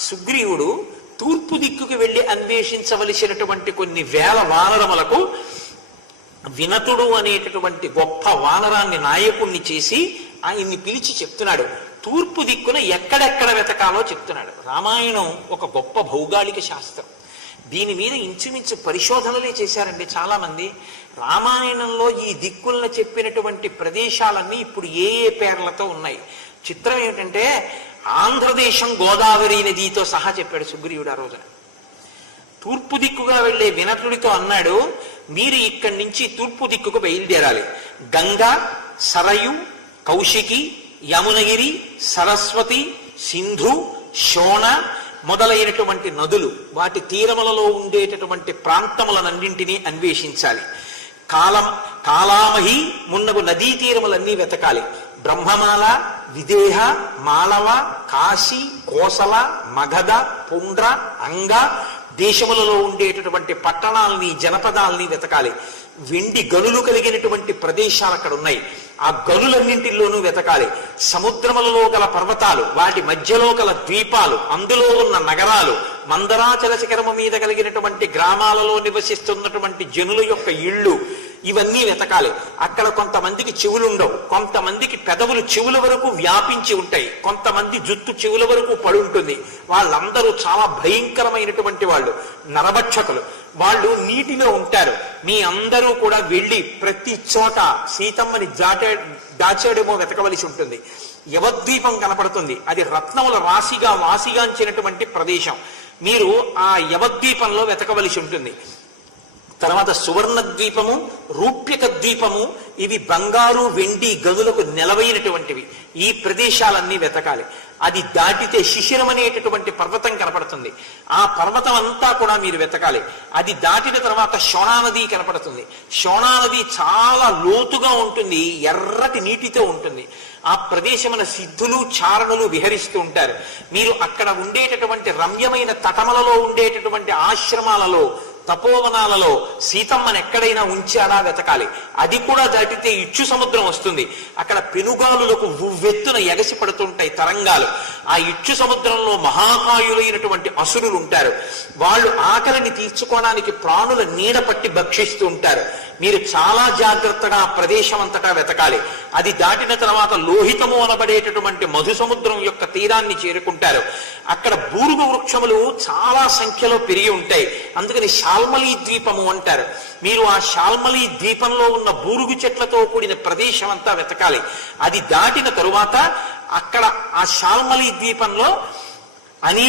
సుగ్రీవుడు తూర్పు దిక్కుకి వెళ్ళి అన్వేషించవలసినటువంటి కొన్ని వేల వానరములకు వినతుడు అనేటటువంటి గొప్ప వానరాన్ని నాయకుణ్ణి చేసి ఆయన్ని పిలిచి చెప్తున్నాడు. తూర్పు దిక్కున ఎక్కడెక్కడ వెతకాలో చెప్తున్నాడు. రామాయణం ఒక గొప్ప భౌగోళిక శాస్త్రం. దీని మీద ఇంచుమించు పరిశోధనలే చేశారండి చాలా మంది. రామాయణంలో ఈ దిక్కులను చెప్పినటువంటి ప్రదేశాలన్నీ ఇప్పుడు ఏ ఏ పేర్లతో ఉన్నాయి. చిత్రం ఏమిటంటే ఆంధ్రదేశం గోదావరి నదితో సహా చెప్పాడు సుగ్రీవుడు ఆ రోజున. తూర్పు దిక్కుగా వెళ్లే వినతుడితో అన్నాడు, మీరు ఇక్కడి నుంచి తూర్పు దిక్కుకు బయలుదేరాలి. గంగా, సరయు, కౌశికి, యమునగిరి, సరస్వతి, సింధు, శోణ మొదలైనటువంటి నదులు, వాటి తీరములలో ఉండేటటువంటి ప్రాంతములనన్నింటినీ అన్వేషించాలి. కాలామహి మున్నగు నదీ తీరములన్నీ వెతకాలి. బ్రహ్మమాల, విదేహ, మాళవ, కాశీ, కోసల, మగధ, పుండ్ర, అంగ దేశములలో ఉండేటటువంటి పట్టణాలని, జనపదాలని వెతకాలి. వెండి గనులు కలిగినటువంటి ప్రదేశాలు అక్కడ ఉన్నాయి. ఆ గనులన్నింటిలోనూ వెతకాలి. సముద్రములలో గల పర్వతాలు, వాటి మధ్యలో గల ద్వీపాలు, అందులో ఉన్న నగరాలు, మందరాచల శిఖరము మీద కలిగినటువంటి గ్రామాలలో నివసిస్తున్నటువంటి జనుల యొక్క ఇళ్ళు, ఇవన్నీ వెతకాలి. అక్కడ కొంతమందికి చెవులుండవు, కొంతమందికి పెదవులు చెవుల వరకు వ్యాపించి ఉంటాయి, కొంతమంది జుత్తు చెవుల వరకు పడి ఉంటుంది. వాళ్ళందరూ చాలా భయంకరమైనటువంటి వాళ్ళు, నరభక్షకులు. వాళ్ళు నీటిలో ఉంటారు. మీ అందరూ కూడా వెళ్ళి ప్రతి చోట సీతమ్మని దాచాడేమో వెతకవలసి ఉంటుంది. యవద్వీపం కనపడుతుంది. అది రత్నముల వాసిగాంచినటువంటి ప్రదేశం. మీరు ఆ యవద్వీపంలో వెతకవలసి ఉంటుంది. తర్వాత సువర్ణ ద్వీపము, రూప్యక ద్వీపము, ఇవి బంగారు వెండి గనులకు నెలవైనటువంటివి. ఈ ప్రదేశాలన్నీ వెతకాలి. అది దాటితే శిశిరం అనేటటువంటి పర్వతం కనపడుతుంది. ఆ పర్వతం అంతా కూడా మీరు వెతకాలి. అది దాటిన తర్వాత శోణానది కనపడుతుంది. శోణానది చాలా లోతుగా ఉంటుంది, ఎర్రటి నీటితో ఉంటుంది. ఆ ప్రదేశమున సిద్ధులు, చారణులు విహరిస్తూ ఉంటారు. మీరు అక్కడ ఉండేటటువంటి రమ్యమైన తటములలో ఉండేటటువంటి ఆశ్రమాలలో, తపోవనాలలో సీతమ్మను ఎక్కడైనా ఉంచారా వెతకాలి. అది కూడా దాటితే ఇచ్చు సముద్రం వస్తుంది. అక్కడ పెనుగాలులకు ఉవ్వెత్తున ఎగసి పడుతుంటాయి తరంగాలు. ఆ ఇచ్చు సముద్రంలో మహాకాయులైనటువంటి అసురులు ఉంటారు. వాళ్ళు ఆకలిని తీర్చుకోవడానికి ప్రాణుల నీడ పట్టి భక్షిస్తూ ఉంటారు. మీరు చాలా జాగ్రత్తగా ఆ ప్రదేశం అంతటా వెతకాలి. అది దాటిన తర్వాత లోహితము అనబడేటటువంటి మధు సముద్రం యొక్క తీరాన్ని చేరుకుంటారు. అక్కడ బూరుగు వృక్షములు చాలా సంఖ్యలో పెరిగి ఉంటాయి. అందుకని శాల్మలీ ద్వీపము అంటారు. మీరు ఆ శాల్మలీ ద్వీపంలో ఉన్న బూరుగు చెట్లతో కూడిన ప్రదేశం అంతా వెతకాలి. అది దాటిన తరువాత అక్కడ ఆ శాల్మలీ ద్వీపంలో అనేక